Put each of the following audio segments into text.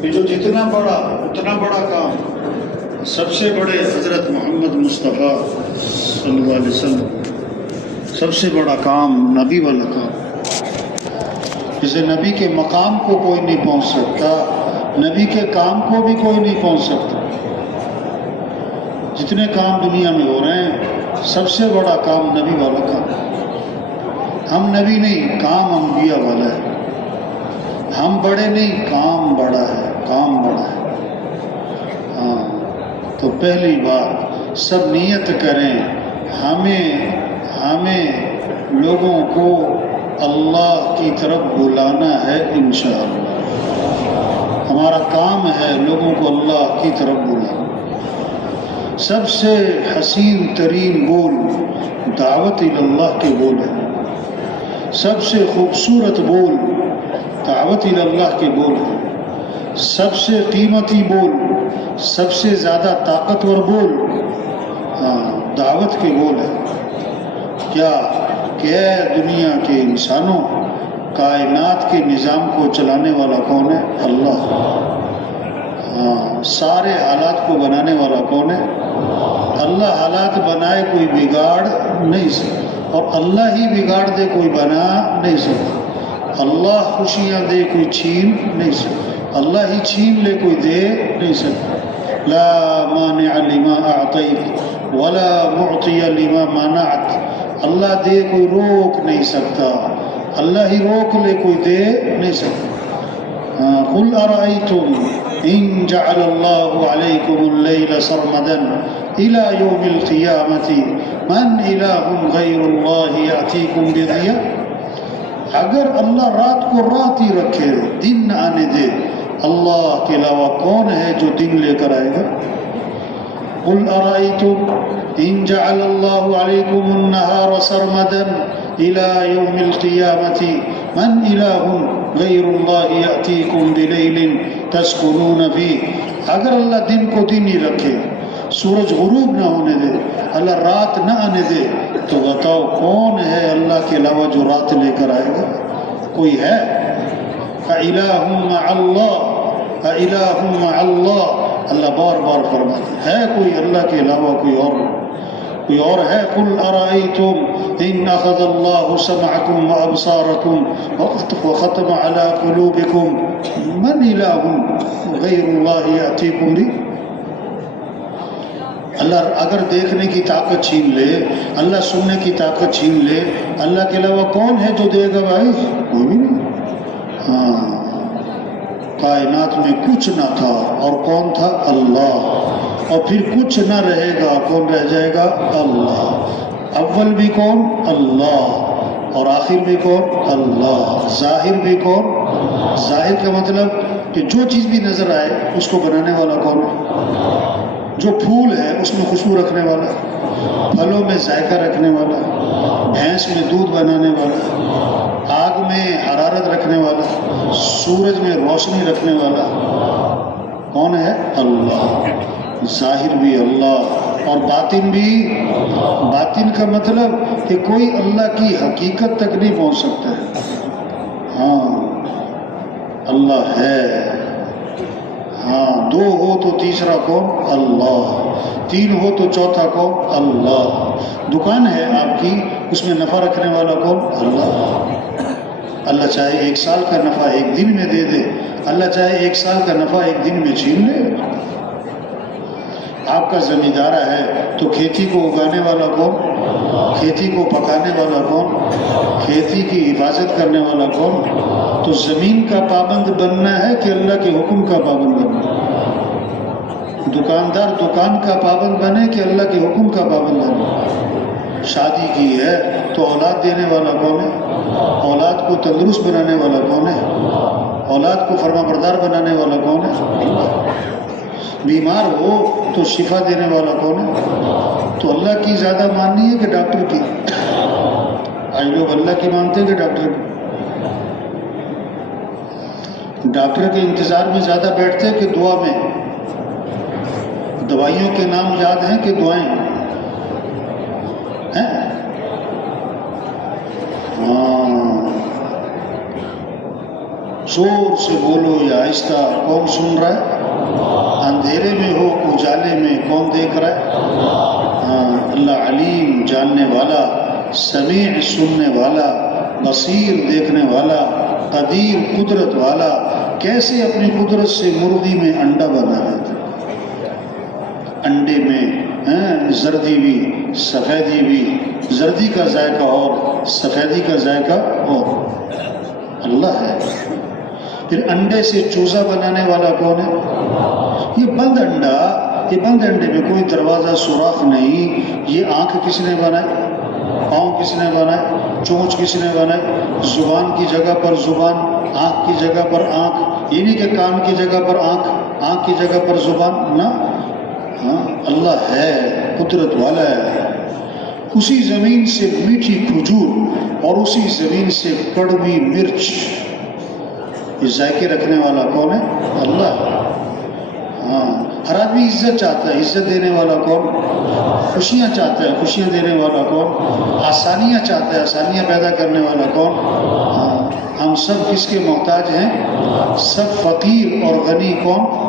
کہ جو جتنا بڑا اتنا بڑا کام، سب سے بڑے حضرت محمد مصطفیٰ صلی اللہ علیہ وسلم، سب سے بڑا کام نبی والا کام، جسے نبی کے مقام کو کوئی نہیں پہنچ سکتا، نبی کے کام کو بھی کوئی نہیں پہنچ سکتا۔ جتنے کام دنیا میں ہو رہے ہیں، سب سے بڑا کام نبی والا کام۔ ہم نبی نہیں، کام انبیاء والا ہے۔ ہم بڑے نہیں، کام بڑا ہے، کام بڑا ہے۔ ہاں، تو پہلی بات سب نیت کریں، ہمیں لوگوں کو اللہ کی طرف بلانا ہے انشاءاللہ۔ ہمارا کام ہے لوگوں کو اللہ کی طرف بلانا۔ سب سے حسین ترین بول دعوت اللہ کے بول ہے، سب سے خوبصورت بول دعوت اللہ کے بول ہے، سب سے قیمتی بول، سب سے زیادہ طاقتور بول دعوت کے بول ہے۔ کیا کہ اے دنیا کے انسانوں، کائنات کے نظام کو چلانے والا کون ہے؟ اللہ۔ سارے حالات کو بنانے والا کون ہے؟ اللہ۔ حالات بنائے کوئی بگاڑ نہیں سکتا، اور اللہ ہی بگاڑ دے کوئی بنا نہیں سکتا۔ اللہ خوشیاں دے کوئی چھین نہیں سکتا، اللہ ہی چھین لے کوئی دے نہیں سکتا۔ لا مانع لما اعطیت ولا معطی لما منعت۔ اللہ دے کوئی روک نہیں سکتا، اللہ ہی روک لے کوئی دے نہیں سکتا۔ قل ارأیتم ان جعل اللہ علیکم اللیل سرمدا الى یوم القیامت من الہ غیر اللہ یأتیکم بضیاء۔ اگر اللہ رات کو رات ہی رکھے، دن نہ آنے دے، اللہ کے علاوہ کون ہے جو دن لے کر آئے گا؟ قل ارأیتم ان جعل اللہ علیکم النہار سرمدا الى یوم القیامت من الہ غیر اللہ یأتیکم بلیل تسکنون فیہ۔ اگر اللہ دن کو دن ہی رکھے، سورج غروب نہ ہونے دے، اللہ رات نہ آنے دے، تو بتاؤ کون ہے اللہ کے علاوہ جو رات لے کر آئے گا؟ کوئی ہے؟ فَإِلَٰهٌ مَّعَ اللَّهِ فَإِلَٰهٌ مَّعَ اللَّهِ۔ اللہ بار بار فرماتے ہے کوئی اللہ کے علاوہ کوئی اور ہے؟ قُلْ أَرَأَيْتُمْ إِنْ أَخَذَ اللَّهُ سَمْعَكُمْ وَأَبْصَارَكُمْ وَخَتَمَ عَلَىٰ قُلُوبِكُمْ مَنْ إِلَٰهٌ غَيْرُ اللَّهِ يَأْتِيكُمْ بِهِ۔ اللہ اگر دیکھنے کی طاقت چھین لے، اللہ سننے کی طاقت چھین لے، اللہ کے علاوہ کون ہے جو دے گا بھائی؟ کوئی بھی نہیں۔ کائنات میں کچھ نہ تھا، اور کون تھا؟ اللہ۔ اور پھر کچھ نہ رہے گا، کون رہ جائے گا؟ اللہ۔ اول بھی کون؟ اللہ۔ اور آخر بھی کون؟ اللہ۔ ظاہر بھی کون؟ ظاہر کا مطلب کہ جو چیز بھی نظر آئے اس کو بنانے والا کون ہے؟ جو پھول ہے اس میں خوشبو رکھنے والا، پھلوں میں ذائقہ رکھنے والا، بھینس میں دودھ بنانے والا، آگ میں حرارت رکھنے والا، سورج میں روشنی رکھنے والا کون ہے؟ اللہ۔ ظاہر بھی اللہ اور باطن بھی۔ باطن کا مطلب کہ کوئی اللہ کی حقیقت تک نہیں پہنچ سکتا ہے۔ اللہ ہے۔ دو ہو تو تیسرا کون؟ اللہ۔ تین ہو تو چوتھا کون؟ اللہ۔ دکان ہے آپ کی، اس میں نفع رکھنے والا کون؟ اللہ۔ اللہ چاہے 1 سال کا نفع 1 دن میں دے دے، اللہ چاہے 1 سال کا نفع 1 دن میں چھین لے۔ آپ کا زمیندارہ ہے تو کھیتی کو اگانے والا کون؟ کھیتی کو پکانے والا کون؟ کھیتی کی حفاظت کرنے والا کون؟ تو زمین کا پابند بننا ہے کہ اللہ کے حکم کا پابند بننا ہے؟ دکاندار دکان کا پابند بنے کہ اللہ کے حکم کا پابند بنے؟ شادی کی ہے تو اولاد دینے والا کون ہے؟ اولاد کو تندرست بنانے والا کون ہے؟ اولاد کو فرما بردار بنانے والا کون ہے؟ بیمار ہو تو شفا دینے والا کون ہے؟ تو اللہ کی زیادہ ماننی ہے کہ ڈاکٹر کی؟ آج لوگ اللہ کی مانتے ہیں کہ ڈاکٹر کی؟ ڈاکٹر کے انتظار میں زیادہ بیٹھتے کہ دعا میں؟ دوائیوں کے نام یاد ہیں کہ دعائیں ہیں؟ زور سے بولو یا آہستہ، کون سن رہا ہے؟ اندھیرے میں ہو اجالے میں، کون دیکھ رہا ہے؟ اللہ علیم، جاننے والا، سمیع سننے والا، بصیر دیکھنے والا، قدیر قدرت والا۔ کیسے اپنی قدرت سے مرغی میں انڈا بنا دیتا، انڈے میں زردی بھی سفیدی بھی، زردی کا ذائقہ اور سفیدی کا ذائقہ اور، اللہ ہے۔ پھر انڈے سے چوزا بنانے والا کون ہے؟ یہ بند انڈا، یہ بند انڈے میں کوئی دروازہ سوراخ نہیں۔ یہ آنکھ کس نے بنائی؟ پاؤں کس نے بنائے؟ چونچ کس نے بنائی؟ زبان کی جگہ پر زبان، آنکھ کی جگہ پر آنکھ، یہ نہیں کہ کان کی جگہ پر آنکھ، آنکھ کی جگہ پر زبان، نہ۔ اللہ ہے، قدرت والا ہے۔ اسی زمین سے میٹھی کھجور اور اسی زمین سے کڑوی مرچ، یہ ذائقے رکھنے والا کون ہے؟ اللہ۔ ہر آدمی عزت چاہتا ہے، عزت دینے والا کون؟ خوشیاں چاہتا ہے، خوشیاں دینے والا کون؟ آسانیاں چاہتا ہے، آسانیاں پیدا کرنے والا کون؟ ہم سب کس کے محتاج ہیں؟ سب فقیر اور غنی کون؟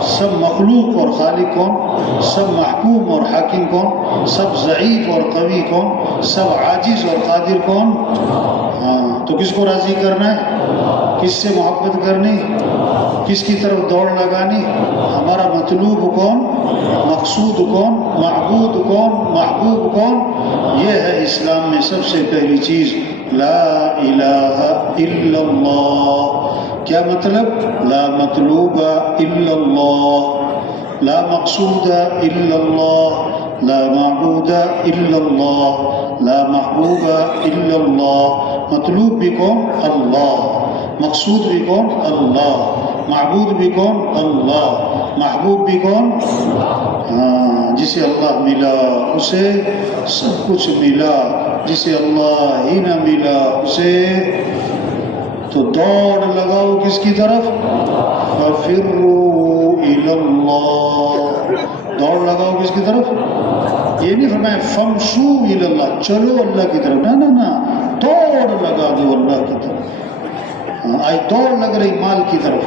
سب مخلوق اور خالق کون؟ سب محکوم اور حاکم کون؟ سب ضعیف اور قوی کون؟ سب عاجز اور قادر کون؟ تو کس کو راضی کرنا ہے؟ کس سے محبت کرنی؟ کس کی طرف دوڑ لگانی؟ ہمارا مطلوب کون؟ مقصود کون؟ معبود کون؟ محبوب کون؟ یہ ہے اسلام میں سب سے پہلی چیز، لا الہ الا اللہ۔ کیا مطلب؟ لا مطلوب الا اللہ، لا مقصود الا اللہ، لا معبود الا اللہ، لا محبوب الا اللہ۔ مطلوب بھی کون؟ اللہ۔ مقصود بھی کون؟ اللہ۔ معبود بھی کون؟ اللہ۔ محبوب بھی کون؟ جسے اللہ ملا اسے سب کچھ ملا، جسے اللہ ہی نہ ملا اسے تو دوڑ لگاؤ کس کی طرف؟ فَفِرُّوا إِلَى اللَّهِ، دوڑ لگاؤ کس کی طرف؟ یہ نہیں فرمایا فَمْشُوا إِلَى اللَّهِ، چلو اللہ کی طرف، نہ نہ نہ، دوڑ لگا دو اللہ کی طرف۔ آج دوڑ لگ رہی مال کی طرف،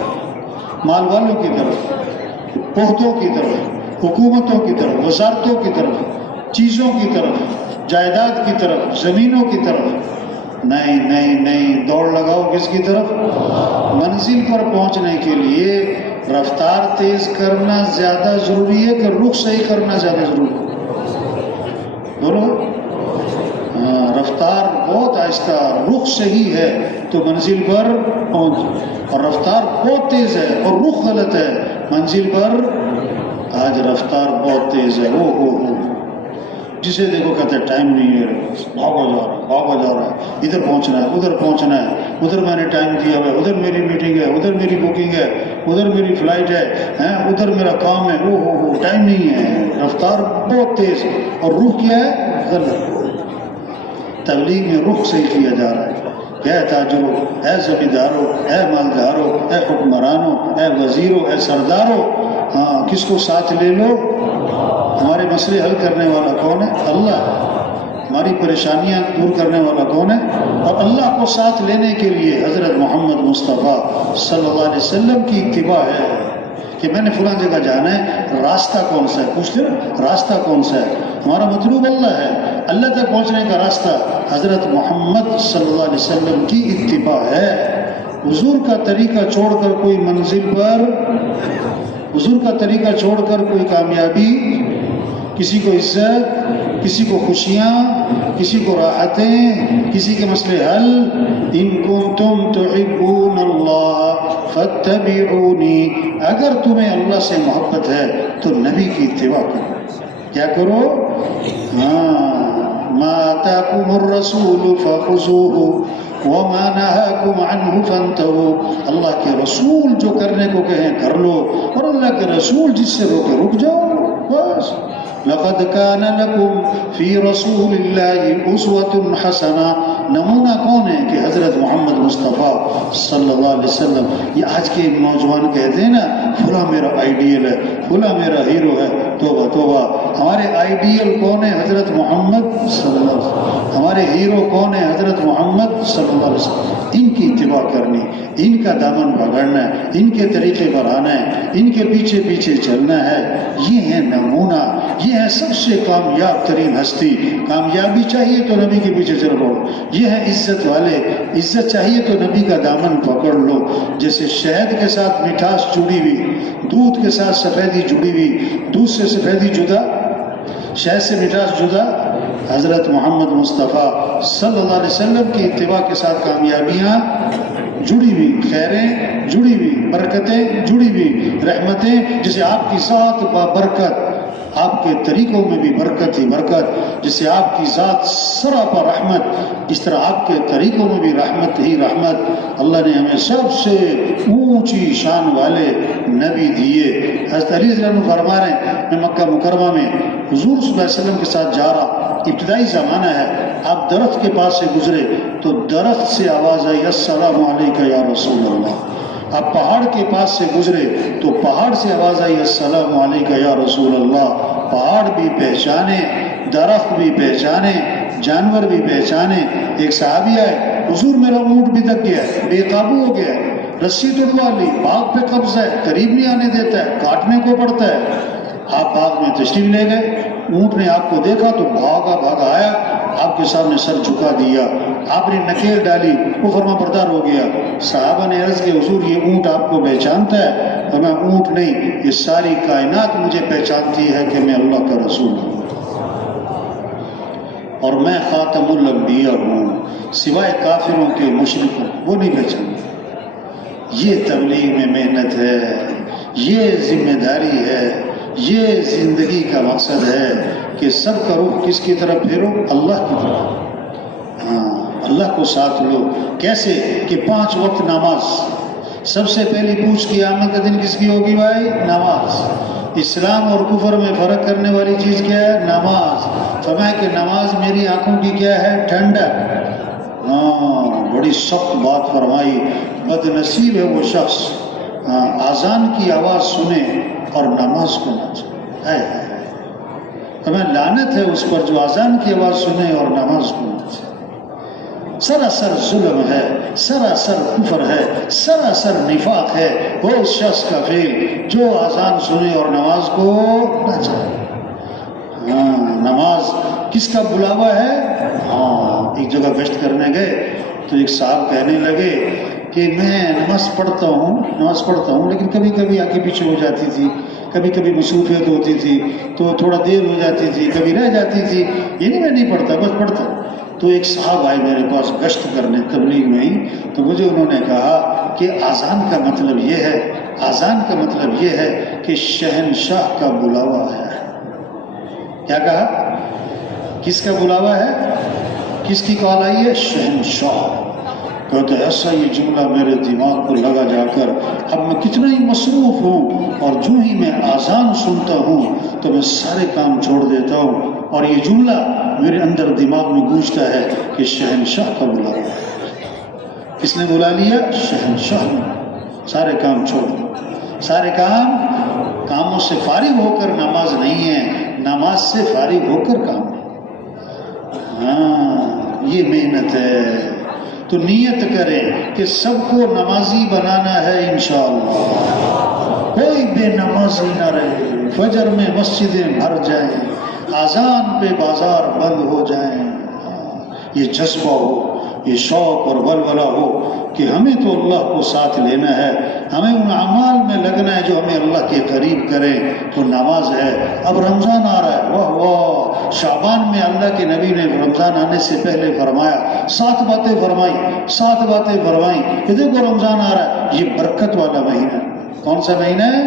مال والوں کی طرف، عہدوں کی طرف، حکومتوں کی طرف، وزارتوں کی طرف، چیزوں کی طرف، جائیداد کی طرف، زمینوں کی طرف۔ نہیں نہیں نہیں، دوڑ لگاؤ کس کی طرف؟ منزل پر پہنچنے کے لیے رفتار تیز کرنا زیادہ ضروری ہے کہ رخ صحیح کرنا زیادہ ضروری ہے؟ بولو۔ رفتار بہت آہستہ، رخ صحیح ہے تو منزل پر پہنچ، اور رفتار بہت تیز ہے اور رخ غلط ہے منزل پر۔ آج رفتار بہت تیز ہے، او جسے دیکھو کہتے ہیں ٹائم نہیں ہے، بھاگا جا رہا ہے، ادھر پہنچنا ہے، ادھر پہنچنا ہے، ادھر میں نے ٹائم دیا ہوا ہے، ادھر میری میٹنگ ہے، ادھر میری بکنگ ہے، ادھر میری فلائٹ ہے، ادھر میرا کام ہے، او ٹائم نہیں ہے۔ رفتار بہت تیز اور رخ کیا ہے؟ غلط۔ تبلیغ میں رخ صحیح کیا جا رہا ہے۔ اے تاجروں، اے زمینداروں، اے مالداروں، اے حکمرانوں، اے وزیروں، اے سرداروں، کس کو ساتھ لے لو؟ ہمارے مسئلے حل کرنے والا کون ہے؟ اللہ۔ ہماری پریشانیاں دور کرنے والا کون ہے؟ اور اللہ کو ساتھ لینے کے لیے حضرت محمد مصطفیٰ صلی اللہ علیہ وسلم کی اتباع ہے کہ میں نے فلاں جگہ جانا ہے، راستہ کون سا ہے؟ پوچھتے نا راستہ کون سا ہے؟ ہمارا مطلوب اللہ ہے، اللہ تک پہنچنے کا راستہ حضرت محمد صلی اللہ علیہ وسلم کی اتباع ہے۔ حضور کا طریقہ چھوڑ کر کوئی منزل پر، حضور کا طریقہ چھوڑ کر کوئی کامیابی، کسی کو عزت، کسی کو خوشیاں، کسی کو راحتیں، کسی کے مسئلے حل۔ ان کنتم تحبون اللہ فاتبعونی، اگر تمہیں اللہ سے محبت ہے تو نبی کی اتباع کرو۔ کیا کرو؟ ما آتاکم الرسول فخذوہ وما نہاکم عنہ فانتہوا، اللہ کے رسول جو کرنے کو کہیں کر لو، اور اللہ کے رسول جس سے روکے رک جاؤ، بس۔ لقد كان لكم في رسول الله أسوة حسنة، نمونہ کون ہے کہ حضرت محمد مصطفیٰ صلی اللہ علیہ وسلم. یہ آج کے نوجوان کہتے ہیں نا فلاں میرا آئیڈیل ہے، فلاں میرا ہیرو ہے. توبہ توبہ، ہمارے آئیڈیل کون ہے؟ حضرت محمد صلی اللہ علیہ وسلم. ہمارے ہیرو کون ہے؟ حضرت محمد صلی اللہ علیہ وسلم. ان کی اتباع کرنی، ان کا دامن پکڑنا ہے، ان کے طریقے پر آنا ہے، ان کے پیچھے پیچھے چلنا ہے. یہ ہے نمونہ، یہ ہے سب سے کامیاب ترین ہستی. کامیابی چاہیے تو نبی کے پیچھے چل پڑو. یہ ہے عزت والے، عزت چاہیے تو نبی کا دامن پکڑ لو. جیسے شہد کے ساتھ مٹھاس جڑی ہوئی، دودھ کے ساتھ سفیدی جڑی ہوئی، دودھ سے سفیدی جدا، شہد سے مٹھاس جدا. حضرت محمد مصطفیٰ صلی اللہ علیہ وسلم کی اتباع کے ساتھ کامیابیاں جڑی ہوئی، خیریں جڑی ہوئی، برکتیں جڑی ہوئی، رحمتیں. جسے آپ کی ذات برکت، آپ کے طریقوں میں بھی برکت ہی برکت. جسے آپ کی ذات سراپا رحمت، اس طرح آپ کے طریقوں میں بھی رحمت ہی رحمت. اللہ نے ہمیں سب سے اونچی شان والے نبی دیے. حضرت علی رضی اللہ عنہ فرما رہے ہیں میں مکہ مکرمہ میں حضور صلی اللہ علیہ وسلم کے ساتھ جا رہا، ابتدائی زمانہ ہے، آپ درخت کے پاس سے گزرے تو درخت سے آواز آئی السلام علیکم یا رسول اللہ. آپ پہاڑ کے پاس سے گزرے تو پہاڑ سے آواز آئی السلام علیکم یا رسول اللہ. پہاڑ بھی پہچانے، درخت بھی پہچانے، جانور بھی پہچانے. ایک صحابی آئے، حضور میرا اونٹ بھی دک گیا، بے قابو ہو گیا، رسی توڑوا لی، باغ پہ قبضہ ہے، قریب نہیں آنے دیتا ہے، کاٹنے کو پڑتا ہے. آپ باغ میں تشریف لے گئے، اونٹ نے آپ کو دیکھا تو بھاگا بھاگا آیا، آپ کے سامنے سر جھکا دیا، آپ نے نکیل ڈالی، وہ فرما بردار ہو گیا. صحابہ نے عرض کہ حضور یہ اونٹ آپ کو پہچانتا ہے؟ اور میں اونٹ نہیں، یہ ساری کائنات مجھے پہچانتی ہے کہ میں اللہ کا رسول ہوں اور میں خاتم الانبیاء ہوں، سوائے کافروں کے مشرکوں وہ نہیں پہچانتے. یہ تبلیغ میں محنت ہے، یہ ذمہ داری ہے، یہ زندگی کا مقصد ہے کہ سب کا رخ کس کی طرف پھیرو؟ اللہ کی طرف. اللہ کو ساتھ لو. کیسے کہ 5 وقت نماز. سب سے پہلی پوچھ قیامت کا دن کس کی ہوگی بھائی؟ نماز. اسلام اور کفر میں فرق کرنے والی چیز کیا ہے؟ نماز. فرمایا کہ نماز میری آنکھوں کی کیا ہے؟ ٹھنڈک. بڑی سخت بات فرمائی. بد نصیب ہے وہ شخص اذان کی آواز سنے اور نماز کو نہ چاہے. ہمیں لعنت ہے اس پر جو اذان کی آواز سنے اور نماز کو نہ چاہے. سراسر ظلم ہے، سراسر کفر ہے، سراسر نفاق ہے وہ اس شخص کا فعل جو اذان سنے اور نماز کو نہ چاہے. نماز کس کا بلاوا ہے؟ ایک جگہ گشت کرنے گئے تو ایک صاحب کہنے لگے کہ میں نماز پڑھتا ہوں لیکن کبھی کبھی آگے پیچھے ہو جاتی تھی، کبھی کبھی مصروفیت ہوتی تھی تو تھوڑا دیر ہو جاتی تھی، کبھی رہ جاتی تھی. یہ نہیں میں نہیں پڑھتا، بس پڑھتا. تو ایک صاحب آئے میرے پاس گشت کرنے تبلیغ میں ہی، تو مجھے انہوں نے کہا کہ اذان کا مطلب یہ ہے، اذان کا مطلب یہ ہے کہ شہنشاہ کا بلاوا ہے. کیا کہا؟ کس کا بلاوا ہے؟ کس کی کال آئی ہے؟ شہنشاہ. کہتے ایسا یہ جملہ میرے دماغ کو لگا جا کر اب میں کتنا ہی مصروف ہوں اور جو ہی میں اذان سنتا ہوں تو میں سارے کام چھوڑ دیتا ہوں اور یہ جملہ میرے اندر دماغ میں گونجتا ہے کہ شہنشاہ کا بلاوا ہے. کس نے بلا لیا؟ شہنشاہ نے. سارے کام چھوڑ دو. سارے کاموں سے فارغ ہو کر نماز نہیں ہے، نماز سے فارغ ہو کر کام ہے. یہ محنت ہے. تو نیت کریں کہ سب کو نمازی بنانا ہے انشاءاللہ. کوئی بے نمازی نہ رہے. فجر میں مسجدیں بھر جائیں، اذان پہ بازار بند ہو جائیں. یہ جذبہ ہو، یہ شوق اور ولولہ ہو کہ ہمیں تو اللہ کو ساتھ لینا ہے، ہمیں ان اعمال میں لگنا ہے جو ہمیں اللہ کے قریب کریں. تو نماز ہے. اب رمضان آ رہا ہے، واہ واہ. شعبان میں اللہ کے نبی نے رمضان آنے سے پہلے فرمایا 7 باتیں فرمائی، 7 باتیں فرمائی کہ دیکھو رمضان آ رہا ہے، یہ برکت والا مہینہ. کون سا مہینہ ہے؟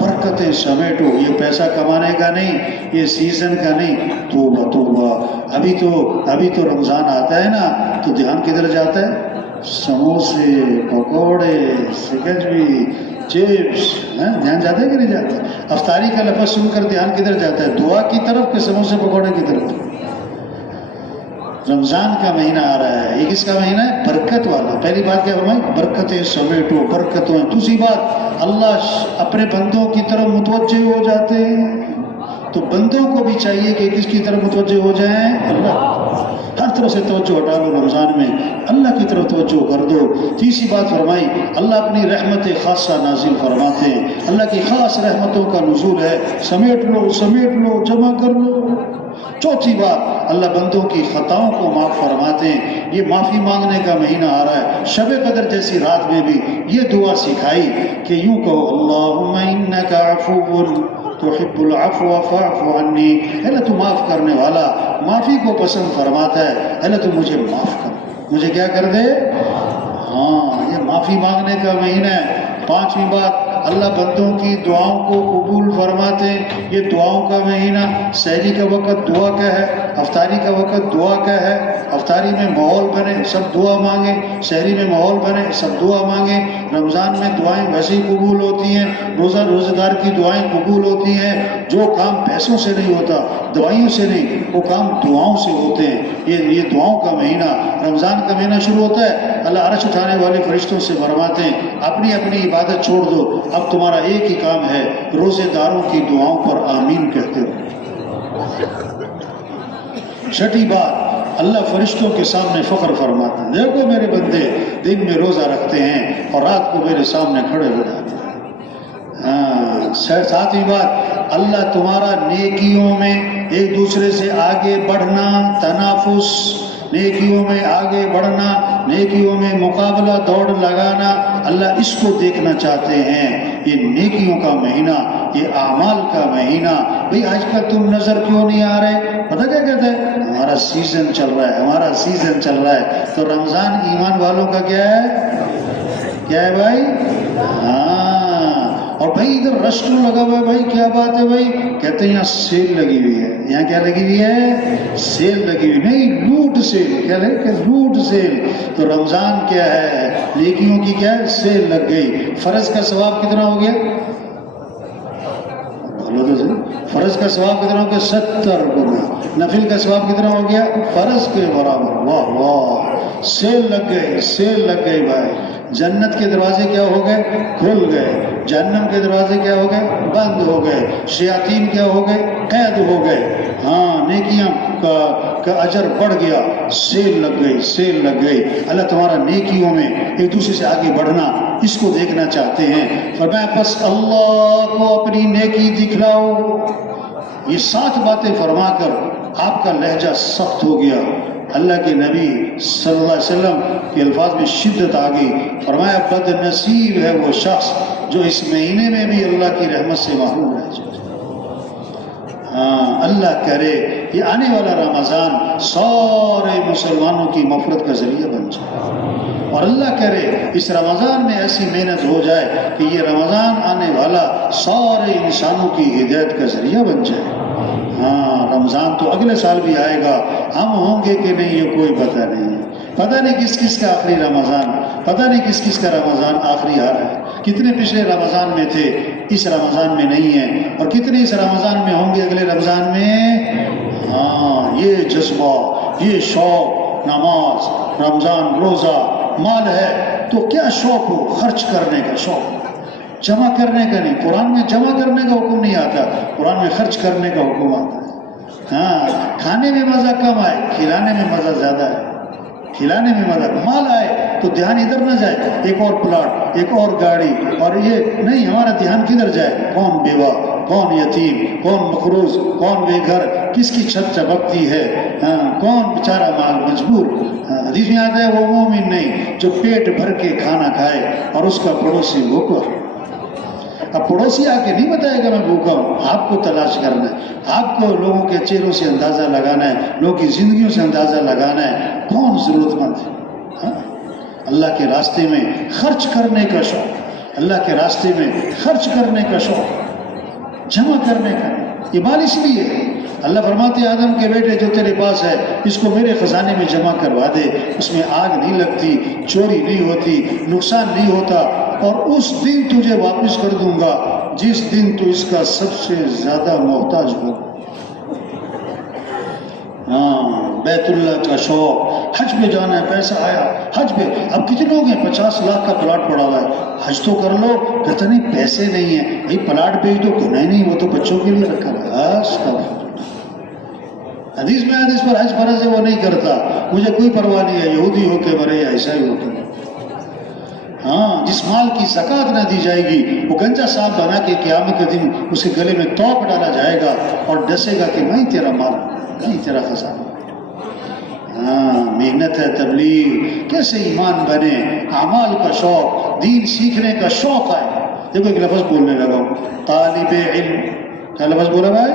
برکتیں سمیٹو. یہ پیسہ کمانے کا نہیں، یہ سیزن کا نہیں. توبہ توبہ. ابھی تو رمضان آتا ہے نا تو دھیان کدھر جاتا ہے؟ سموسے، پکوڑے، سکجوی، چپس. دھیان جاتا ہے کہ نہیں جاتا؟ افطاری کا لفظ سن کر دھیان کدھر جاتا ہے؟ دعا کی طرف کہ سموسے پکوڑے کی طرف؟ رمضان کا مہینہ آ رہا ہے. یہ کس کا مہینہ ہے؟ برکت والا. پہلی بات کیا فرمائی؟ برکتیں سمیٹو، برکتیں. دوسری بات اللہ اپنے بندوں کی طرف متوجہ ہو جاتے ہیں. تو بندوں کو بھی چاہیے کہ کس کی طرف متوجہ ہو جائیں؟ اللہ. ہر طرف سے توجہ ہٹا لو رمضان میں، اللہ کی طرف توجہ کر دو. تیسری بات فرمائی اللہ اپنی رحمت خاصہ نازل فرماتے ہیں. اللہ کی خاص رحمتوں کا نزول ہے. سمیٹ لو، سمیٹ لو، جمع کر لو. چوتھی بات اللہ بندوں کی خطاؤں کو معاف فرماتے ہیں. یہ معافی مانگنے کا مہینہ آ رہا ہے. شب قدر جیسی رات میں بھی یہ دعا سکھائی کہ یوں کہو اللہم انک عفو تحب العفو فاعف عنی. اللہ تو معاف کرنے والا، معافی کو پسند فرماتا ہے. اللہ تو مجھے معاف کر، مجھے کیا کر دے. ہاں یہ معافی مانگنے کا مہینہ ہے. پانچویں بات اللہ بندوں کی دعاؤں کو قبول فرماتے ہیں. یہ دعاؤں کا مہینہ. سحری کا وقت دعا کا ہے، افطاری کا وقت دعا کا ہے. افطاری میں ماحول بنے سب دعا مانگیں، سحری میں ماحول بنے سب دعا مانگیں. رمضان میں دعائیں ویسے ہی قبول ہوتی ہیں. روزہ دار کی دعائیں قبول ہوتی ہیں. جو کام پیسوں سے نہیں ہوتا، دوائیوں سے نہیں، وہ کام دعاؤں سے ہوتے ہیں. یہ دعاؤں کا مہینہ. رمضان کا مہینہ شروع ہوتا ہے، اللہ عرش اٹھانے والے فرشتوں سے فرماتے ہیں اپنی اپنی عبادت چھوڑ دو، اب تمہارا ایک ہی کام ہے، روزے داروں کی دعاؤں پر آمین کہتے ہو. چھٹی بات اللہ فرشتوں کے سامنے فخر فرماتے ہیں دیکھو میرے بندے دن میں روزہ رکھتے ہیں اور رات کو میرے سامنے کھڑے ہو جاتے ہیں. ساتویں بات اللہ تمہارا نیکیوں میں ایک دوسرے سے آگے بڑھنا، تنافس، نیکیوں میں آگے بڑھنا، نیکیوں میں مقابلہ دوڑ لگانا، اللہ اس کو دیکھنا چاہتے ہیں. یہ نیکیوں کا مہینہ، یہ اعمال کا مہینہ. بھئی آج کل تم نظر کیوں نہیں آ رہے؟ پتہ کیا کہتے ہیں؟ ہمارا سیزن چل رہا ہے، ہمارا سیزن چل رہا ہے. تو رمضان ایمان والوں کا کیا ہے؟ کیا ہے بھائی؟ ہاں. اور بھائی ادھر رش کیوں لگا ہوا ہے بھائی؟ کیا بات ہے بھائی؟ کہتے ہیں یہاں سیل لگی ہوئی ہے. یہاں کیا لگی ہوئی ہے؟ سیل لگی ہوئی. نہیں، لوٹ سیل. کیا لگے کہ لوٹ سیل. تو رمضان کیا ہے؟ نیکیوں کی کیا ہے؟ سیل لگ گئی. فرض کا ثواب کتنا ہو گیا؟ فرض کا ثواب کتنا ہو گیا؟ 70 گنا. نفل کا ثواب کتنا ہو گیا؟ فرض کے برابر. واہ واہ، سیل لگ گئی، سیل لگ گئی بھائی. جنت کے دروازے کیا ہو گئے؟ کھل گئے. جہنم کے دروازے کیا ہو گئے؟ بند ہو گئے. شیاطین کیا ہو گئے؟ قید ہو گئے. ہاں، نیکیاں کا اجر بڑھ گیا. سیل لگ گئی، سیل لگ گئی. اللہ تمہارا نیکیوں میں ایک دوسرے سے آگے بڑھنا اس کو دیکھنا چاہتے ہیں. فرمایا بس اللہ کو اپنی نیکی دکھلاؤ. یہ 7 باتیں فرما کر آپ کا لہجہ سخت ہو گیا. اللہ کے نبی صلی اللہ علیہ وسلم کے الفاظ میں شدت آ گئی. فرمایا بد نصیب ہے وہ شخص جو اس مہینے میں بھی اللہ کی رحمت سے محروم رہ جائے. ہاں، اللہ کرے یہ آنے والا رمضان سارے مسلمانوں کی مغفرت کا ذریعہ بن جائے. اور اللہ کرے اس رمضان میں ایسی محنت ہو جائے کہ یہ رمضان آنے والا سارے انسانوں کی ہدایت کا ذریعہ بن جائے. ہاں، رمضان تو اگلے سال بھی آئے گا، ہم ہوں گے کہ نہیں یہ کوئی پتہ نہیں ہے. پتہ نہیں کس کس کا آخری رمضان، پتہ نہیں کس کس کا رمضان آخری آ رہا ہے. کتنے پچھلے رمضان میں تھے، اس رمضان میں نہیں ہیں، اور کتنے اس رمضان میں ہوں گے اگلے رمضان میں. ہاں، یہ جذبہ، یہ شوق، نماز، رمضان، روزہ، مال ہے تو کیا شوق ہو؟ خرچ کرنے کا شوق، جمع کرنے کا نہیں. قرآن میں جمع کرنے کا حکم نہیں آتا، قرآن میں خرچ کرنے کا حکم آتا ہے. ہاں، کھانے میں مزہ کم آئے، کھلانے میں مزہ زیادہ ہے. کھلانے میں مزہ، مال آئے تو دھیان ادھر نہ جائے ایک اور پلاٹ، ایک اور گاڑی، اور یہ نہیں. ہمارا دھیان کدھر جائے؟ کون بیوہ، کون یتیم، کون مقروض، کون بے گھر، کس کی چھت چبکتی ہے، کون بیچارہ مال مجبور. حدیث میں آتا ہے وہ مومن نہیں جو پیٹ بھر کے کھانا کھائے اور اس کا پڑوسی بھوکا. اب پڑوسی آ کے نہیں بتائے گا میں بھوکا ہوں، آپ کو تلاش کرنا ہے. آپ کو لوگوں کے چہروں سے اندازہ لگانا ہے، لوگوں کی زندگیوں سے اندازہ لگانا ہے کون ضرورت مند ہے. اللہ کے راستے میں خرچ کرنے کا شوق، اللہ کے راستے میں خرچ کرنے کا شوق، جمع کرنے کا. یہ مال اس لیے ہے. اللہ فرماتے ہیں آدم کے بیٹے جو تیرے پاس ہے اس کو میرے خزانے میں جمع کروا دے. اس میں آگ نہیں لگتی، چوری نہیں ہوتی، نقصان نہیں ہوتا، اور اس دن تجھے واپس کر دوں گا جس دن تو اس کا سب سے زیادہ محتاج ہو. ہاں بیت اللہ کا شوق، حج پہ جانا ہے، پیسہ آیا حج پہ، اب کتنے لوگ ہیں 50 لاکھ کا پلاٹ پڑا ہوا ہے، حج تو کر لو، کہتے نہیں پیسے نہیں ہیں، بھائی پلاٹ بیچ دو، کہ نہیں وہ تو بچوں کے لیے رکھا ہے، حدیث میں حدیث پر حج فرض ہے وہ نہیں کرتا، مجھے کوئی پرواہ نہیں ہے یہودی ہو کے مرے یا عیسائی ہو کے مرے۔ ہاں جس مال کی زکوٰۃ نہ دی جائے گی وہ گنجا صاحب بنا کے قیامت کے دن اسے گلے میں توپ ڈالا جائے گا اور ڈسے گا کہ میں تیرا مال، میں تیرا خزانہ۔ ہاں محنت ہے تبلیغ، کیسے ایمان بنے، اعمال کا شوق، دین سیکھنے کا شوق ہے۔ دیکھو ایک لفظ بولنے لگا ہوں، طالب علم، کیا لفظ بولا بھائی؟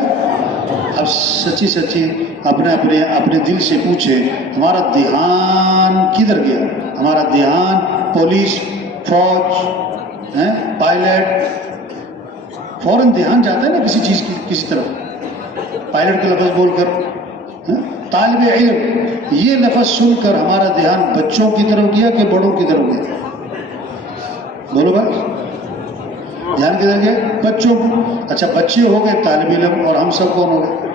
اب سچی سچی اپنے دل سے پوچھے ہمارا دھیان کدھر گیا؟ ہمارا دھیان پولیس، فوج، پائلٹ، فوراً دھیان جاتا ہے نا کسی چیز کی، کسی طرف، پائلٹ کا لفظ بول کر۔ طالب علم، یہ لفظ سن کر ہمارا دھیان بچوں کی طرف گیا کہ بڑوں کی طرف گیا؟ بولو بھائی، دھیان کدھر گیا؟ بچوں کو۔ اچھا بچے ہو گئے طالب علم اور ہم سب کون ہو گئے؟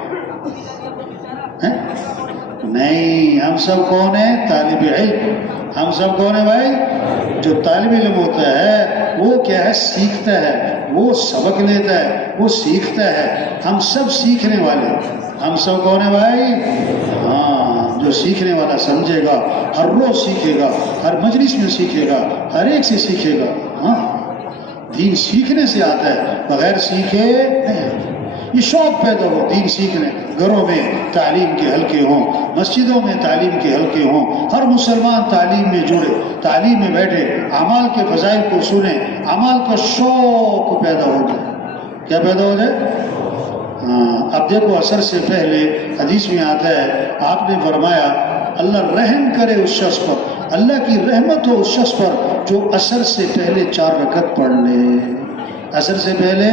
نہیں، ہم سب کون ہیں؟ طالب علم۔ ہم سب کون ہیں بھائی؟ جو طالب علم ہوتا ہے وہ کیا ہے؟ سیکھتا ہے، وہ سبق لیتا ہے، وہ سیکھتا ہے۔ ہم سب سیکھنے والے، ہم سب کون ہیں بھائی؟ ہاں، جو سیکھنے والا سمجھے گا، ہر روز سیکھے گا، ہر مجلس میں سیکھے گا، ہر ایک سے سیکھے گا۔ ہاں دین سیکھنے سے آتا ہے، بغیر سیکھے نہیں۔ یہ شوق پیدا ہو دین سیکھنے، گھروں میں تعلیم کے حلقے ہوں، مسجدوں میں تعلیم کے حلقے ہوں، ہر مسلمان تعلیم میں جڑے، تعلیم میں بیٹھے، اعمال کے فضائل کو سنیں، اعمال کا شوق پیدا ہو جائے۔ کیا پیدا ہو جائے؟ اب دیکھو عصر سے پہلے حدیث میں آتا ہے، آپ نے فرمایا اللہ رحم کرے اس شخص پر، اللہ کی رحمت ہو اس شخص پر جو عصر سے پہلے 4 رکعت پڑھ لے۔ عصر سے پہلے،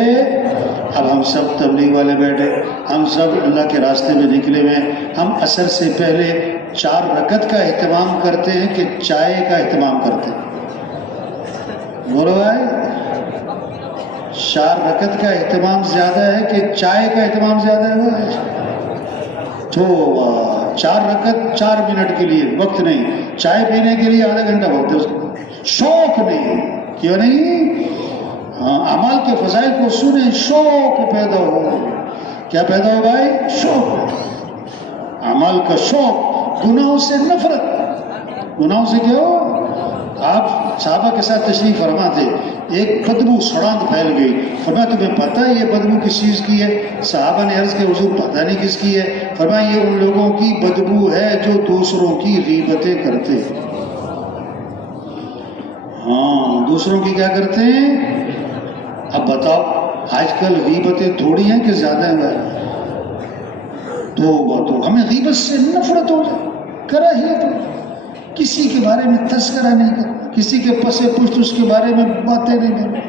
اب ہم سب تبلیغ والے بیٹھے، ہم سب اللہ کے راستے میں نکلے ہوئے، ہم عصر سے پہلے 4 رکعت کا اہتمام کرتے ہیں کہ چائے کا اہتمام کرتے ہیں؟ بولو بھائی، 4 رکعت کا اہتمام زیادہ ہے کہ چائے کا اہتمام زیادہ ہے بھائی؟ تو 4 رکعت 4 منٹ کے لیے وقت نہیں، چائے پینے کے لیے آدھا گھنٹہ وقت ہے اس کو، شوق نہیں، کیوں نہیں؟ ہاں اعمال کے فضائل کو سنیں، شوق پیدا ہو۔ کیا پیدا ہو بھائی؟ شوق، اعمال کا شوق، گناہوں سے نفرت۔ گناہوں سے کیا ہو؟ آپ صحابہ کے ساتھ تشریف فرما تھے، ایک بدبو سڑانت پھیل گئی، فرمایا تمہیں پتہ ہے یہ بدبو کس چیز کی ہے؟ صحابہ نے عرض کہ حضور پتہ نہیں کس کی ہے۔ فرمایا یہ ان لوگوں کی بدبو ہے جو دوسروں کی غیبتیں کرتے ہیں۔ ہاں دوسروں کی کیا کرتے ہیں؟ اب بتاؤ آج کل غیبتیں تھوڑی ہیں کہ زیادہ ہیں بھائی؟ تو ہمیں غیبت سے نفرت ہو جائے، کراہیت، کسی کے بارے میں تذکرہ نہیں کرنا، کسی کے پسے پشت اس کے بارے میں باتیں نہیں کرنا۔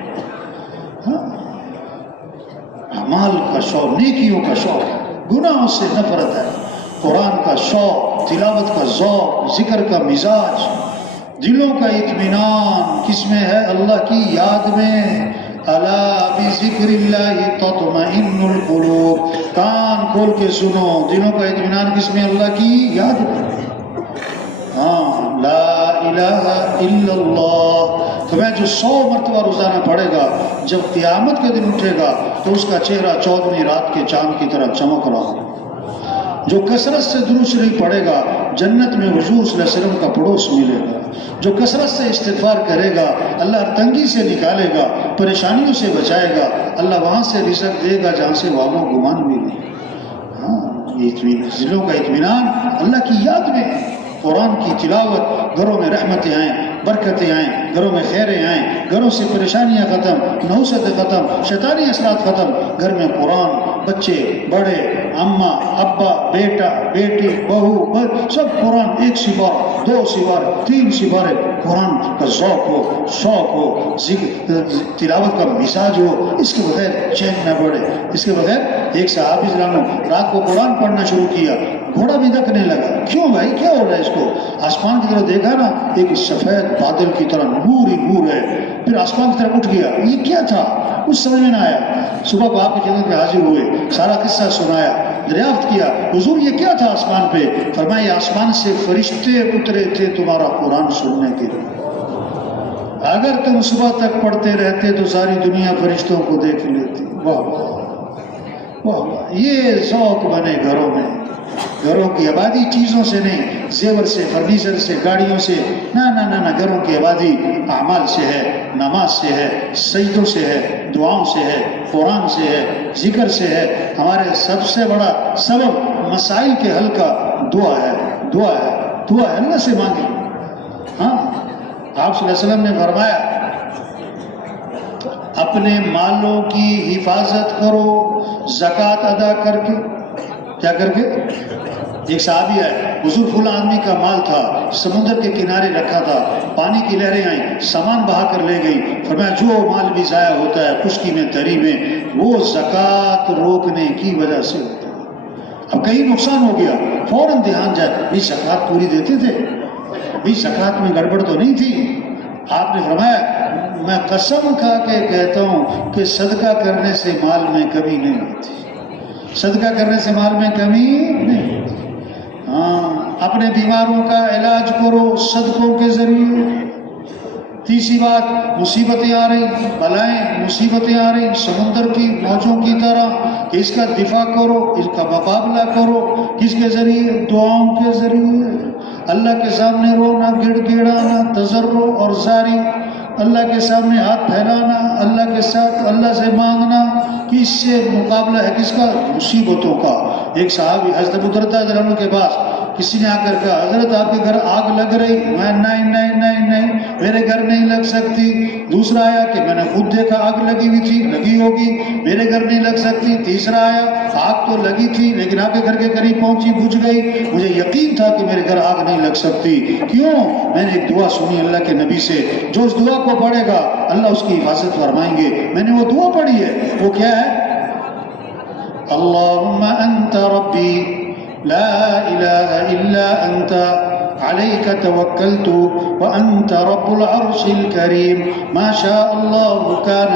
ہاں اعمال کا شوق، نیکیوں کا شوق، گناہوں سے نفرت ہے، قرآن کا شوق، تلاوت کا ذوق، ذکر کا مزاج، دلوں کا اطمینان کس میں ہے؟ اللہ کی یاد میں۔ الا بذکر اللہ تطمئن القلوب، کان کھول کے سنو، دلوں کا اطمینان کس میں؟ اللہ کی یاد میں۔ ہاں لا الہ الا اللہ، تو میں جو 100 مرتبہ روزانہ پڑھے گا، جب قیامت کے دن اٹھے گا تو اس کا چہرہ 14ویں رات کے چاند کی طرح چمک رہا ہو۔ جو کثرت سے درود شریف پڑھے گا جنت میں حضور صلی اللہ علیہ وسلم کا پڑوس ملے گا۔ جو کثرت سے استغفار کرے گا اللہ تنگی سے نکالے گا، پریشانیوں سے بچائے گا، اللہ وہاں سے رزق دے گا جہاں سے وہم و گمان بھی نہیں۔ ہاں یہ دلوں کا اطمینان اللہ کی یاد میں، قرآن کی تلاوت، گھروں میں رحمتیں آئیں، برکتیں آئیں، گھروں میں خیریں آئیں، گھروں سے پریشانیاں ختم، نحوست ختم، شیطانی اثرات ختم، گھر میں قرآن، بچے، بڑے، اماں، ابا، بیٹا، بیٹی، بہو، سب قرآن، 1 سپارہ، 2 سپارے، 3 سپارے، قرآن کا ذوق ہو، شوق ہو، تلاوت کا مزاج ہو، اس کے بغیر چین نہ پڑے۔ اس کے بغیر ایک صحابی رات کو قرآن پڑھنا شروع کیا، گھوڑا بھی دکنے لگا۔ کیوں بھائی، کیا ہو رہا ہے اس کو؟ آسمان کی طرف دیکھا نا، ایک سفید بادل کی طرح نور ہی نور ہے، پھر آسمان کی طرف اٹھ گیا، یہ کیا تھا؟ کچھ سمجھ میں نہ آیا۔ صبح کو آپ کی خدمت میں حاضر ہوئے، سارا قصہ سنایا، دریافت کیا حضور یہ کیا تھا آسمان پہ؟ فرمایا آسمان سے فرشتے اترے تھے تمہارا قرآن سننے کے لیے، اگر تم صبح تک پڑھتے رہتے تو ساری دنیا فرشتوں کو دیکھ لیتی۔ واہ واہ واہ واہ، یہ ذوق بنے گھروں میں، گھروں کی آبادی چیزوں سے نہیں، زیور سے، فرنیچر سے، گاڑیوں سے، نہ نہ نہ نہ، گھروں کی آبادی اعمال سے ہے، نماز سے ہے، سجدوں سے ہے، دعاؤں سے ہے، قرآن سے ہے، ذکر سے ہے۔ ہمارے سب سے بڑا سبب مسائل کے حل کا دعا ہے، دعا ہے، دعا ہے، اللہ سے مانگیں۔ ہاں، آپ صلی اللہ علیہ وسلم نے فرمایا اپنے مالوں کی حفاظت کرو زکوٰۃ ادا کر کے۔ کیا کر کے؟ ایک صحابی ہے، حضور فلاں آدمی کا مال تھا، سمندر کے کنارے رکھا تھا، پانی کی لہریں آئیں، سامان بہا کر لے گئی۔ فرمایا جو مال بھی ضائع ہوتا ہے خشکی میں، تری میں، وہ زکوٰۃ روکنے کی وجہ سے ہوتا ہے۔ اب کہیں نقصان ہو گیا، فوراً دھیان جائے، بھی زکوٰۃ پوری دیتے تھے، بھی زکوٰۃ میں گڑبڑ تو نہیں تھی۔ آپ نے فرمایا میں قسم کھا کے کہتا ہوں کہ صدقہ کرنے سے مال میں کمی نہیں ہوتی، صدقہ کرنے سے مال میں کمی نہیں ہوتی۔ ہاں، اپنے بیماروں کا علاج کرو صدقوں کے ذریعے۔ تیسری بات، مصیبتیں آ رہی، بلائیں مصیبتیں آ رہی سمندر کی موجوں کی طرح، کہ اس کا دفاع کرو، اس کا مقابلہ کرو، کس کے ذریعے؟ دعاؤں کے ذریعے۔ اللہ کے سامنے رونا، گڑ گڑانا، تضرع اور زاری، اللہ کے سامنے ہاتھ پھیلانا، اللہ کے ساتھ اللہ سے مانگنا، کہ اس سے مقابلہ ہے کس کا؟ مصیبتوں کا۔ ایک صحابی حضرت ابو درداء رضی اللہ عنہ کے پاس کسی نے آ کر کہا حضرت آپ کے گھر آگ لگ رہی؟ میں نہیں نہیں نہیں نہیں، میرے گھر نہیں لگ سکتی۔ دوسرا آیا کہ میں نے خود دیکھا آگ لگی ہوئی تھی، لگی ہوگی، میرے گھر نہیں لگ سکتی۔ تیسرا آیا آگ تو لگی تھی لیکن آپ کے گھر کے قریب پہنچی، بجھ گئی، مجھے یقین تھا کہ میرے گھر آگ نہیں لگ سکتی۔ کیوں؟ میں نے ایک دعا سنی اللہ کے نبی سے، جو اس دعا کو پڑھے گا اللہ اس کی حفاظت فرمائیں گے۔ میں نے وہ دعا پڑھی ہے، وہ کیا ہے؟ اللہم انت ربی لا الہ الا انت عليك توكلت وأنت رب العرش الكريم ما شاء الله كان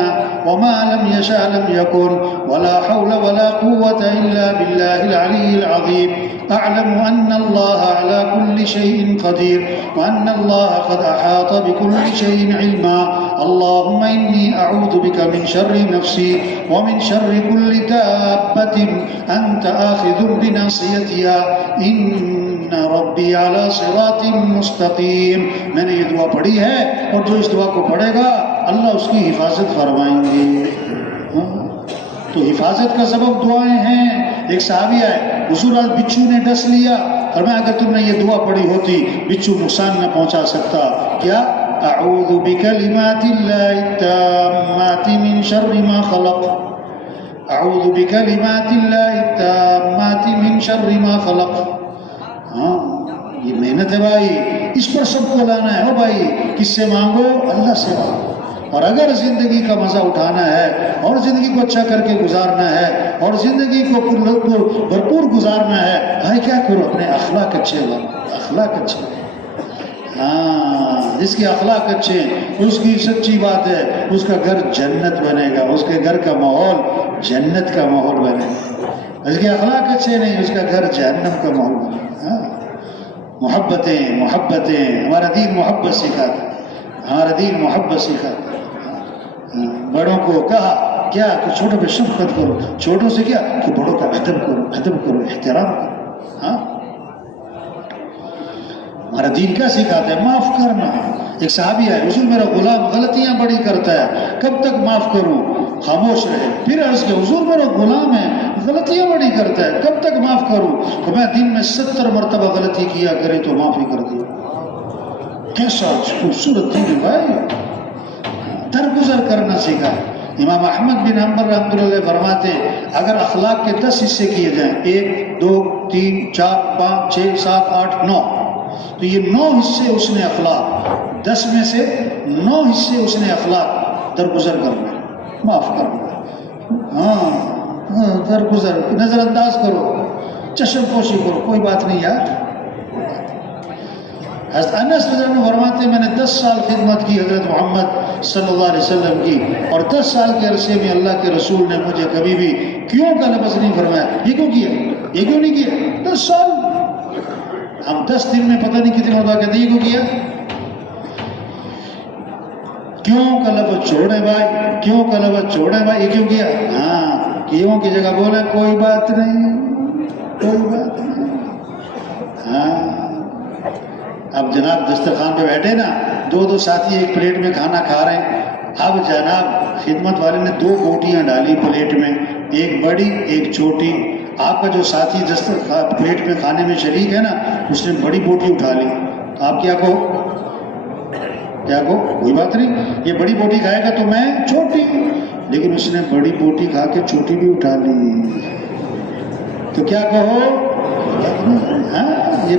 وما لم يشاء لم يكن ولا حول ولا قوة إلا بالله العلي العظيم أعلم أن الله على كل شيء قدير وأن الله قد أحاط بكل شيء علما اللهم إني أعوذ بك من شر نفسي ومن شر كل دابة أنت آخذ بناصيتها إن ربي على صراط مستقيم۔ میں نے یہ دعا پڑھی ہے اور جو اس دعا کو پڑھے گا اللہ اس کی حفاظت فرمائیں گے۔ تو حفاظت کا سبب دعائیں ہیں۔ ایک صحابی آئے، حضور آج بچھو نے ڈس لیا، فرمایا اگر تم نے یہ دعا پڑھی ہوتی بچھو نقصان نہ پہنچا سکتا۔ کیا؟ اعوذ بکلمات اللہ التامات من شر ما خلق، اعوذ بکلمات اللہ التامات من شر ما خلق۔ ہاں، یہ محنت ہے بھائی، اس پر سب کو لانا ہے۔ ہو بھائی، کس سے مانگو؟ اللہ سے مانگو۔ اور اگر زندگی کا مزہ اٹھانا ہے اور زندگی کو اچھا کر کے گزارنا ہے اور زندگی کو بھرپور گزارنا ہے، بھائی کیا کرو؟ اپنے اخلاق اچھے ہو، اخلاق اچھے۔ ہاں، جس کے اخلاق اچھے اس کی سچی بات ہے اس کا گھر جنت بنے گا، اس کے گھر کا ماحول جنت کا ماحول بنے گا۔ اس کے اخلاق اچھے نہیں، اس کا گھر جہنم کا ماحول بنے گا۔ محبتیں محبتیں، ہمارا دین محبت سکھاتا ہے، ہمارا دین محبت سکھاتا ہے۔ بڑوں کو کہا کیا کہ چھوٹوں پہ شفقت کرو، چھوٹوں سے کیا کہ بڑوں کا ادب کرو، ادب کرو، احترام کرو۔ ہاں، ہمارا دین کیا سکھاتا ہے؟ معاف کرنا۔ ایک صحابی ہے، حضور میرا غلام غلطیاں بڑی کرتا ہے، کب تک معاف کروں؟ خاموش رہے۔ پھر عرض کیا حضور میرا غلام ہے، غلطیاں بڑی کرتا ہے، کب تک معاف کروں؟ کہ میں دن میں 70 مرتبہ غلطی کیا کرے تو معافی کر دی۔ کیسا خوبصورت دین ہے بھائی، درگزر کرنا سیکھا۔ امام احمد بن حنبل رحمۃ اللہ علیہ فرماتے ہیں اگر اخلاق کے 10 حصے کیے جائیں، 1 2 3 4 5 6 7 8 9، تو یہ 9 حصے اس نے اخلاق، 10 میں سے 9 حصے اس نے اخلاق درگزر کرنا، معاف کرنا۔ ہاں، درگزر، نظر انداز کرو، چشم پوشی کرو، کوئی بات نہیں یار۔ حضرت انس رضی اللہ عنہ فرماتے ہیں میں نے 10 سال خدمت کی حضرت محمد صلی اللہ علیہ وسلم کی، اور 10 سال کے عرصے میں اللہ کے رسول نے مجھے کبھی بھی کیوں کا لفظ نہیں فرمایا. یہ کیوں کیا، یہ کیوں نہیں کیا؟ 10 سال. ہم 10 دن میں پتہ نہیں کتنے مرتبہ کہتے ہیں یہ کیوں کیا. کیوں کا لفظ چھوڑے بھائی، کیوں کا لفظ چھوڑے بھائی. یہ کیوں کیا؟ ہاں، کیوں کی جگہ بولے کوئی بات نہیں، کوئی بات نہیں. ہاں، اب جناب دسترخوان پہ بیٹھے نا، 2 ساتھی ایک پلیٹ میں کھانا کھا رہے ہیں. اب جناب خدمت والے نے 2 بوٹیاں ڈالی پلیٹ میں، ایک بڑی ایک چھوٹی. آپ کا جو ساتھی پلیٹ میں کھانے میں شریک ہے نا، اس نے بڑی بوٹی اٹھا لی. آپ کیا کہو، کیا کہو؟ کوئی بات نہیں، یہ بڑی بوٹی کھائے گا تو میں چھوٹی. لیکن اس نے بڑی بوٹی کھا کے چھوٹی بھی اٹھا لی، تو کیا کہو؟ ہاں، یہ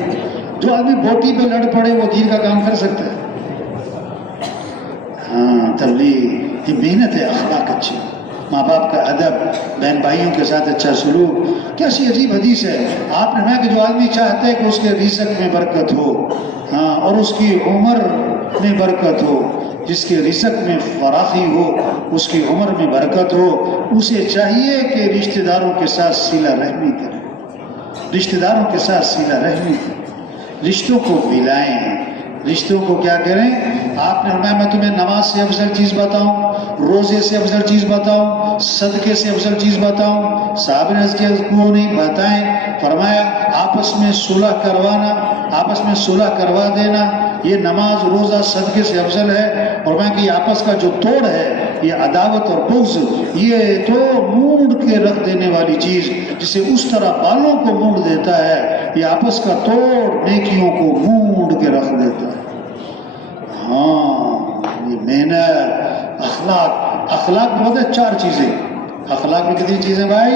جو آدمی بوٹی پہ لڑ پڑے وہ دین کا کام کر سکتا ہے. ہاں، تبلیغ یہ محنت ہے، اخلاق اچھی، ماں باپ کا ادب، بہن بھائیوں کے ساتھ اچھا سلوک. کیسی عجیب حدیث ہے. آپ نے کہا کہ جو آدمی چاہتا ہے کہ اس کے رزق میں برکت ہو، ہاں، اور اس کی عمر میں برکت ہو، جس کے رزق میں فراخی ہو، اس کی عمر میں برکت ہو، اسے چاہیے کہ رشتہ داروں کے ساتھ صلہ رحمی کرے. رشتہ داروں کے ساتھ صلہ رحمی کرے، رشتوں کو ملائیں. رشتوں کو کیا کریں؟ آپ نے فرمایا میں تمہیں نماز سے افضل چیز بتاؤں، روزے سے افضل چیز بتاؤں، صدقے سے افضل چیز بتاؤں. صحابہ نے عرض کیا کیوں نہیں، بتائیں. فرمایا آپس میں صلح کروانا، آپس میں صلح کروا دینا، یہ نماز روزہ صدقے سے افضل ہے. اور میں کہ آپس کا جو توڑ ہے، یہ عداوت اور بغض، یہ تو مونڈ کے رکھ دینے والی چیز، جسے اس طرح بالوں کو مونڈ دیتا ہے، یہ آپس کا توڑ نیکیوں کو مونڈ کے رکھ دیتا ہے. ہاں، یہ محنت، اخلاق میں ہوتے 4 چیزیں. اخلاق میں کتنی چیزیں بھائی؟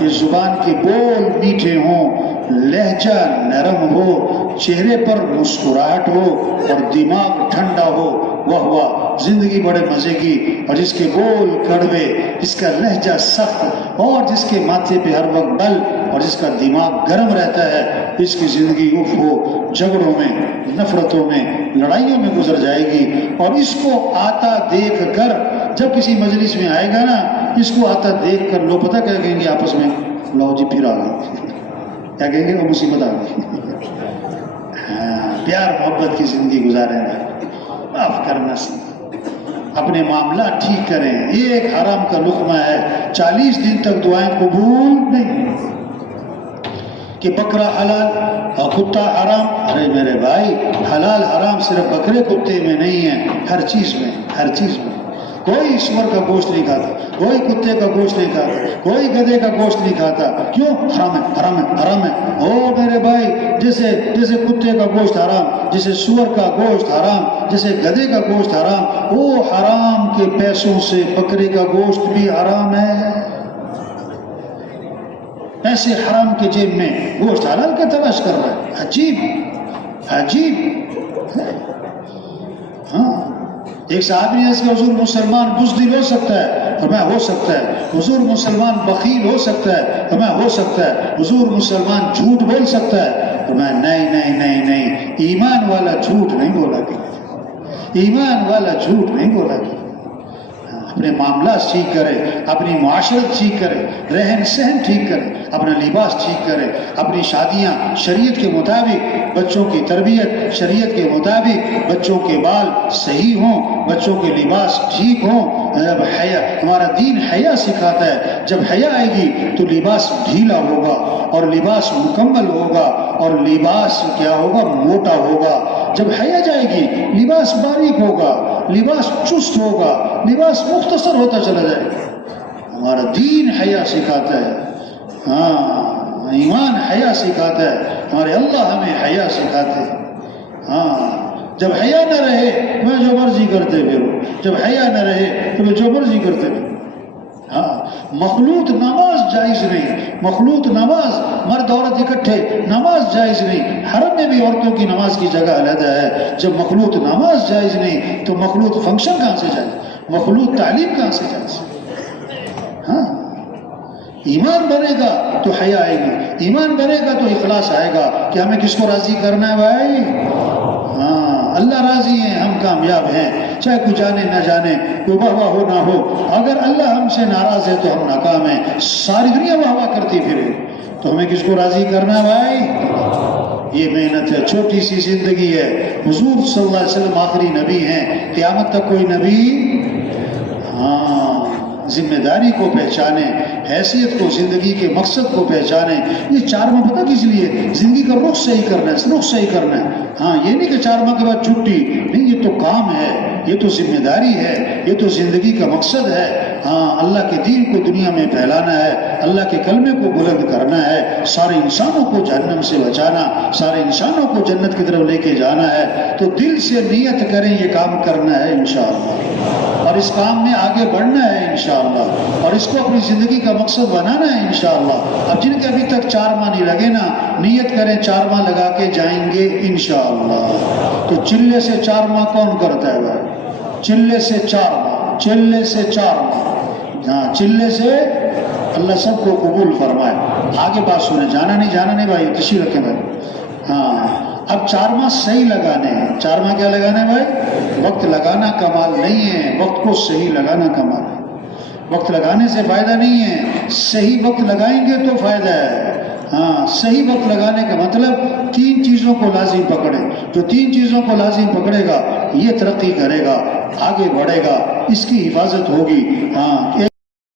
یہ زبان کے بول میٹھے ہوں، لہجہ نرم ہو، چہرے پر مسکراہٹ ہو، اور دماغ ٹھنڈا ہو. واہ زندگی بڑے مزے کی. اور جس کے بول کڑوے، جس کا لہجہ سخت، اور جس کے ماتھے پہ ہر وقت بل، اور جس کا دماغ گرم رہتا ہے، اس کی زندگی اف ہو جھگڑوں میں، نفرتوں میں، لڑائیوں میں گزر جائے گی. اور اس کو آتا دیکھ کر جب کسی مجلس میں آئے گا نا، اس کو آتا دیکھ کر لوگ پتہ کیا کہیں گے آپس میں؟ لو جی پھر آ گئی. کیا کہیں گے؟ وہ مصیبت آ گئی. ہاں، پیار محبت کی زندگی گزاریں گے. معاف کرنا سیکھیں، اپنے معاملات ٹھیک کریں. ایک حرام کا لقمہ ہے، 40 دن تک دعائیں قبول نہیں. کہ بکرا حلال اور کتا حرام. ارے میرے بھائی، حلال حرام صرف بکرے کتے میں نہیں ہے، ہر چیز میں، ہر چیز میں. کوئی سور کا گوشت نہیں کھاتا، کوئی کتے کا گوشت نہیں کھاتا، کوئی گدھے کا گوشت نہیں کھاتا. کیوں؟ حرام ہے، حرام ہے، حرام ہے. او میرے بھائی، جیسے کتے کا گوشت حرام، جیسے سور کا گوشت حرام، جیسے گدھے کا گوشت حرام، وہ حرام کے پیسوں سے بکرے کا گوشت بھی حرام ہے. پیسے حرام کے جیب میں، گوشت حلال کا تلاش کر رہا ہے. عجیب عجیب. ہاں، ایک صحابی نے کہ حضور مسلمان بزدل ہو سکتا ہے؟ فرمایا ہو سکتا ہے. حضور مسلمان بخیل ہو سکتا ہے؟ فرمایا ہو سکتا ہے. حضور مسلمان جھوٹ بول سکتا ہے؟ فرمایا نہیں نہیں نہیں نہیں، ایمان والا جھوٹ نہیں بولا کہ، ایمان والا جھوٹ نہیں بولا کہ. اپنے معاملات ٹھیک کرے، اپنی معاشرت ٹھیک کرے، رہن سہن ٹھیک کرے، اپنا لباس ٹھیک کرے، اپنی شادیاں شریعت کے مطابق، بچوں کی تربیت شریعت کے مطابق، بچوں کے بال صحیح ہوں، بچوں کے لباس ٹھیک ہوں. جب حیا، ہمارا دین حیا سکھاتا ہے، جب حیا آئے گی تو لباس ڈھیلا ہوگا، اور لباس مکمل ہوگا، اور لباس کیا ہوگا؟ موٹا ہوگا. جب حیا جائے گی لباس باریک ہوگا، لباس چست ہوگا، لباس مختصر ہوتا چلا جائے گا. ہمارا دین حیا سکھاتا ہے. ہاں، ایمان حیا سکھاتا ہے. ہمارے اللہ ہمیں حیا سکھاتے ہیں. ہاں، جب حیا نہ رہے میں جو مرضی کرتے پھرو، جب حیا نہ رہے تو میں جو مرضی کرتے پھرو. ہاں، مخلوط نماز جائز نہیں. مخلوط نماز، مرد عورت اکٹھے نماز جائز نہیں. حرم میں بھی عورتوں کی نماز کی جگہ علیحدہ ہے. جب مخلوط نماز جائز نہیں تو مخلوط فنکشن کہاں سے جائز؟ مخلوط تعلیم کہاں سے جائز؟ ہاں، ایمان بنے گا تو حیا آئے گی، ایمان بنے گا تو اخلاص آئے گا کہ ہمیں کس کو راضی کرنا ہے بھائی. ہاں، اللہ راضی ہیں ہم کامیاب ہیں، چاہے کوئی جانے نہ جانے، کوئی واہ واہ ہو نہ ہو، اگر اللہ ہم سے ناراض ہے تو ہم ناکام ہیں۔ ساری دنیا واہ واہ کرتی پھرے تو ہمیں کس کو راضی کرنا ہے بھائی؟ یہ محنت ہے، چھوٹی سی زندگی ہے۔ حضور صلی اللہ علیہ وسلم آخری نبی ہیں، قیامت تک کوئی نبی ذمہ داری کو پہچانے، حیثیت کو، زندگی کے مقصد کو پہچانے۔ یہ 4 ماہ پتہ کس لیے؟ زندگی کا رخ صحیح کرنا ہے، رخ صحیح کرنا ہے۔ یہ نہیں کہ 4 ماہ کے بعد چھٹی، نہیں، یہ تو کام ہے، یہ تو ذمہ داری ہے، یہ تو زندگی کا مقصد ہے۔ اللہ کے دین کو دنیا میں پھیلانا ہے، اللہ کے کلمے کو بلند کرنا ہے، سارے انسانوں کو جہنم سے بچانا، سارے انسانوں کو جنت کی طرف لے کے جانا ہے۔ تو دل سے نیت کریں یہ کام کرنا ہے انشاءاللہ، اور اس کام میں آگے بڑھنا ہے انشاءاللہ، اور اس کو اپنی زندگی کا مقصد بنانا ہے انشاءاللہ۔ اب جن کے ابھی تک 4 ماہ نہیں لگے نا، نیت کریں 4 ماہ لگا کے جائیں گے انشاءاللہ۔ تو چلے سے 4 ماہ کون کرتا ہے بھائی؟ چلے سے 4 ماہ، چلے سے 4 ماہ، چلے سے اللہ سب کو قبول فرمائے۔ آگے بات سنیں، جانا نہیں بھائی، تشریح رکھیں بھائی۔ اب 4 ماہ صحیح لگانے ہیں۔ 4 ماہ کیا لگانے ہیں بھائی؟ وقت لگانا کمال نہیں ہے، وقت کو صحیح لگانا کمال ہے۔ وقت لگانے سے فائدہ نہیں ہے، صحیح وقت لگائیں گے تو فائدہ ہے۔ صحیح وقت لگانے کا مطلب 3 چیزوں کو لازم پکڑے۔ جو 3 چیزوں کو لازم پکڑے گا یہ ترقی کرے گا، آگے بڑھے گا، اس کی حفاظت ہوگی۔